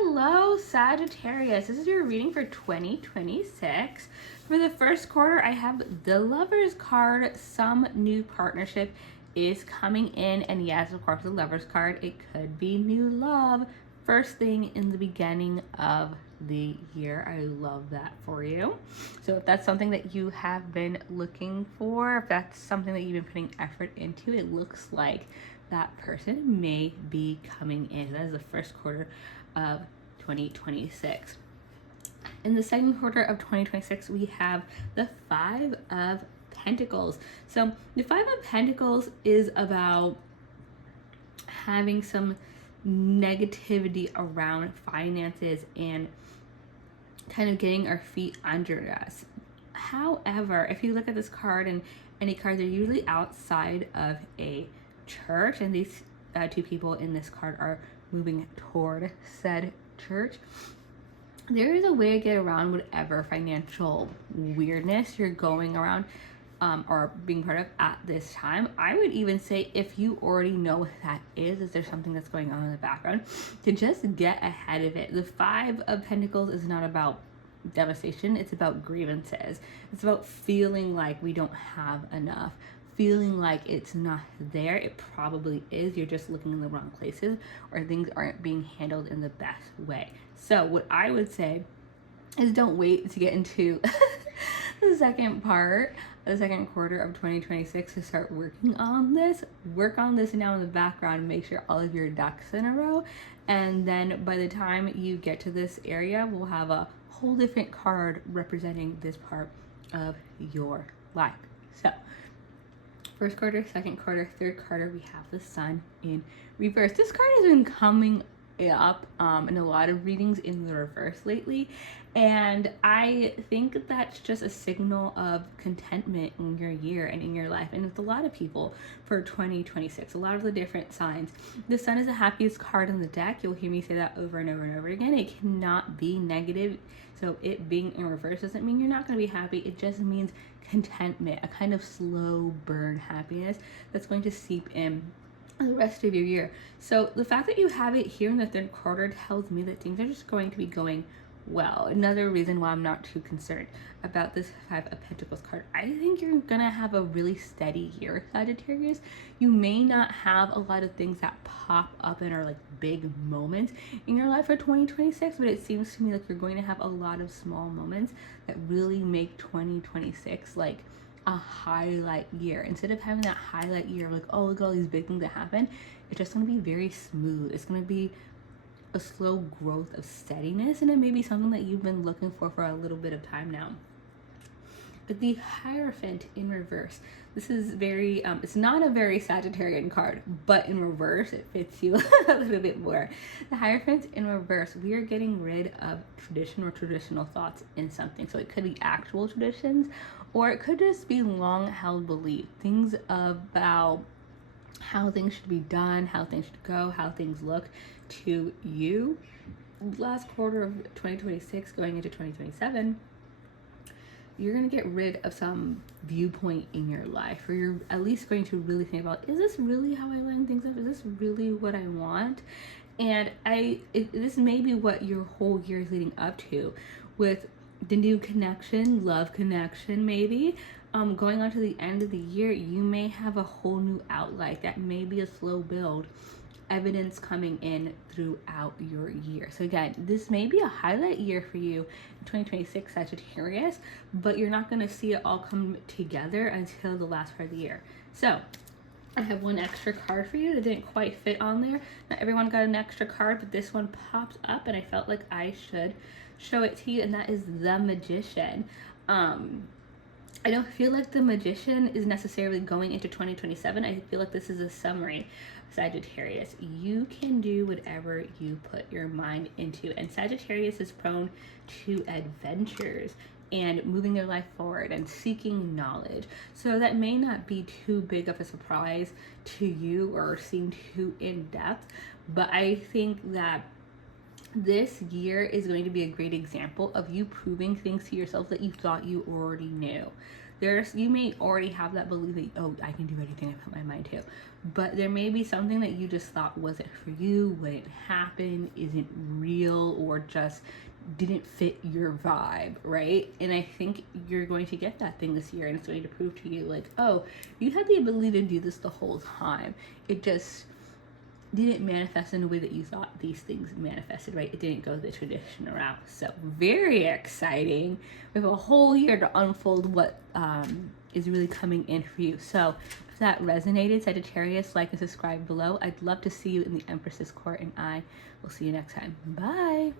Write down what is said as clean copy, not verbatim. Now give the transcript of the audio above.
Hello, Sagittarius. This is your reading for 2026. For the first quarter, I have the Lovers card. Some new partnership is coming in. And yes, of course, the Lovers card. It could be new love. First thing in the beginning of the year. I love that for you. So if that's something that you have been looking for, if that's something that you've been putting effort into, it looks like that person may be coming in. That is the first quarter of 2026. In the second quarter of 2026, we have the Five of Pentacles. So the Five of Pentacles is about having some negativity around finances and kind of getting our feet under us. However, if you look at this card, and any cards are usually outside of a church, and these two people in this card are moving toward said church, there is a way to get around whatever financial weirdness you're going around or being part of at this time. I would even say, if you already know what that is there something that's going on in the background, to just get ahead of it. The Five of Pentacles is not about devastation, it's about grievances. It's about feeling like we don't have enough, feeling like it's not there. It probably is. You're just looking in the wrong places, or things aren't being handled in the best way. So what I would say is, don't wait to get into the second part, the second quarter of 2026 to start working on this. Work on this now in the background. Make sure all of your ducks in a row. And then by the time you get to this area, we'll have a whole different card representing this part of your life. So first quarter, second quarter, third quarter, we have the Sun in reverse. This card has been coming up in a lot of readings in the reverse lately, and I think that's just a signal of contentment in your year and in your life, and with a lot of people for 2026. A lot of the different signs. The Sun is the happiest card in the deck. You'll hear me say that over and over and over again. It cannot be negative. So it being in reverse doesn't mean you're not going to be happy. It just means contentment, a kind of slow burn happiness that's going to seep in the rest of your year. So the fact that you have it here in the third quarter tells me that things are just going to be going well. Another reason why I'm not too concerned about this Five of Pentacles card. I think you're gonna have a really steady year, Sagittarius. You may not have a lot of things that pop up and are like big moments in your life for 2026, but it seems to me like you're going to have a lot of small moments that really make 2026 like a highlight year. Instead of having that highlight year like, oh, look at all these big things that happen, it's just going to be very smooth. It's going to be a slow growth of steadiness, and it may be something that you've been looking for a little bit of time now. But the Hierophant in reverse, this is very it's not a very Sagittarian card, but in reverse it fits you a little bit more. The Hierophant in reverse, we are getting rid of tradition or traditional thoughts in something. So it could be actual traditions, or it could just be long held belief, things about how things should be done, how things should go, how things look to you. Last quarter of 2026 going into 2027, you're going to get rid of some viewpoint in your life, or you're at least going to really think about, is this really how I line things up? Is this really what I want? And this may be what your whole year is leading up to, with the new connection, love connection maybe. Going on to the end of the year, you may have a whole new outlet that may be a slow build, evidence coming in throughout your year. So again, this may be a highlight year for you in 2026, Sagittarius, but you're not going to see it all come together until the last part of the year. So I have one extra card for you that didn't quite fit on there. Not everyone got an extra card, but this one popped up and I felt like I should show it to you, and that is the Magician. I don't feel like the Magician is necessarily going into 2027. I feel like this is a summary. Sagittarius, you can do whatever you put your mind into, and Sagittarius is prone to adventures and moving their life forward and seeking knowledge. So that may not be too big of a surprise to you or seem too in depth, but I think that this year is going to be a great example of you proving things to yourself that you thought you already knew. you may already have that belief that, oh, I can do anything I put my mind to, but there may be something that you just thought wasn't for you, wouldn't happen, isn't real, or just didn't fit your vibe, right? And I think you're going to get that thing this year, and it's going to prove to you like, oh, you had the ability to do this the whole time. It just didn't manifest in the way that you thought these things manifested, right? It didn't go the traditional route. So very exciting. We have a whole year to unfold what is really coming in for you. So if that resonated, Sagittarius, like and subscribe below. I'd love to see you in the Empress's court, and I will see you next time. Bye.